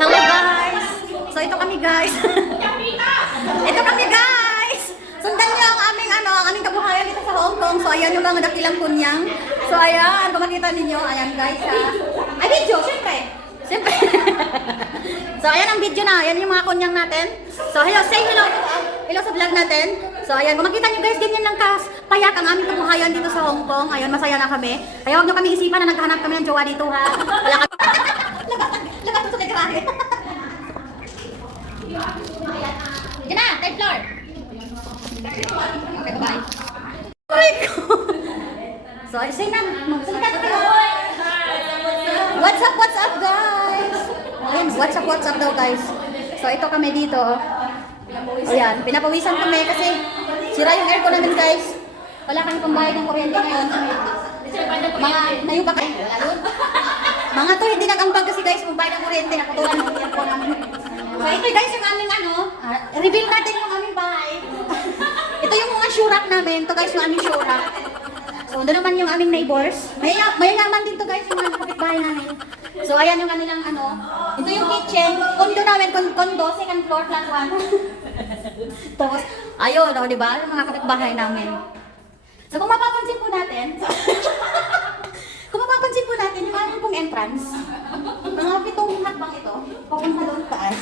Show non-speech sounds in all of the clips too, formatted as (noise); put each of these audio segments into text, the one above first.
Hello guys! So ito kami guys. (laughs) ito kami guys! Sundan niyo ang aming ano, ang aming dito sa Hong Kong. So ayan yung mga dakilang kunyang. So ayan, kung makita ninyo, ayan guys ha. Ay video, syempre. Syempre. so ayan ang video na, ayan yung mga kunyang natin. So hello, say hello. Hello sa vlog natin. So ayan, kung makita niyo guys, ganyan lang kas payak ang aming kabuhayan dito sa Hong Kong. Ayun, masaya na kami. Kaya huwag niyo kami isipan na naghahanap kami ng jowa dito ha. Wala kami. lagat, lagat sa grahe. Yan na, third floor. Okay, bye-bye. Oh my. So, say na, magsalita ka kayo. What's up, what's up, guys? Ayan, what's up, what's up daw, guys. So, ito kami dito. oh. Ayan, pinapawisan kami kasi sira yung aircon namin, guys. Wala kami pambayad ng kuryente ngayon. Mga, nayo ba kayo? Mga to, hindi nag-ambag kasi guys, kung bayad ng kuryente, nakutulan ng aircon namin. So, ito guys, yung aming ano, ah, reveal natin yung aming bahay. (laughs) ito yung mga shurak namin. Ito guys, yung aming shurak. So, doon naman yung aming neighbors. May, may naman din to guys, yung. So, ayan yung kanilang ano. Ito yung kitchen. Condo namin, condo, second floor, flat one. (laughs) Tapos, ayun, oh, di ba? Yung mga kapitbahay namin. So, kung mapapansin po natin, (laughs) kung mapapansin po natin, yung aming pong entrance, mga pitong hakbang ito, papunta doon taas.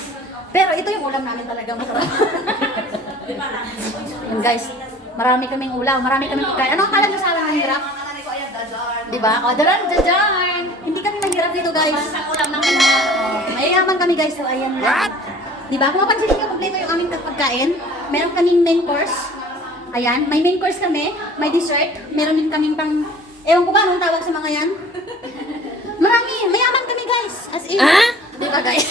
Pero ito yung ulam namin talaga masarap. (laughs) Yun guys, marami kaming ulam, marami kaming pagkain. Ano ang akala nyo sa amin ang hirap? Di ba? O, daran, daran! Dito guys. ng Mayayaman kami guys, so ayan lang. Di ba? Kung mapansin niyo, kompleto yung aming pagkain. Meron kaming main course. Ayan, may main course kami, may dessert, meron din kaming pang... Ewan ko ba anong tawag sa mga yan? (laughs) Marami, mayaman kami guys. As in, di ba guys?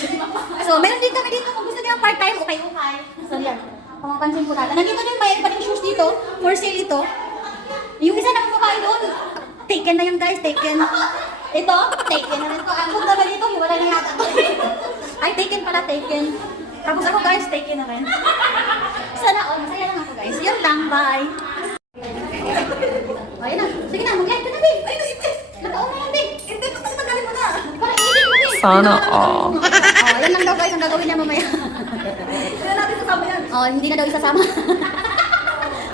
so, meron din kami dito kung gusto niyo part-time, okay, okay. So, yan. Kung mapansin po natin. Nandito din, may pa rin shoes dito. For sale ito. Yung isa na kumakain doon, taken na yan guys, taken. Ito, taken na rin to. Ang punta ba dito, wala na yata. Ay, taken pala, taken. Tapos ako guys, taken na rin. Sana all, masaya lang ako guys. Yun lang, bye. Ayun na, sige na, mag-live ka na, babe. Ay, hindi. Nataon na yan, babe. Hindi, patagalin mo na. Para i-edit mo, babe. Sana all. Oh, yan lang daw guys, ang gagawin niya mamaya. Hindi na natin sasama yan. Oh, hindi na daw isasama. (laughs)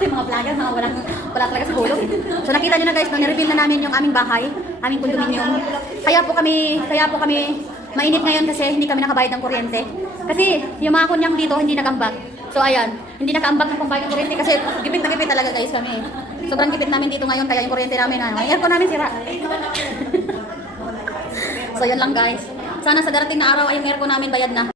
Yung mga vlogger, mga walang, wala talaga sa hulog. So nakita niyo na guys, no, nireveal na namin yung aming bahay, aming condominium. Kaya po kami, kaya po kami mainit ngayon kasi hindi kami nakabayad ng kuryente. Kasi yung mga kunyang dito hindi nakambag. So ayan, hindi nakaambag ng pambayad ng kuryente kasi gipit na gipit talaga guys kami. Sobrang gipit namin dito ngayon kaya yung kuryente namin, ano, yung aircon namin sira. (laughs) so yun lang guys. Sana sa darating na araw ay yung aircon namin bayad na.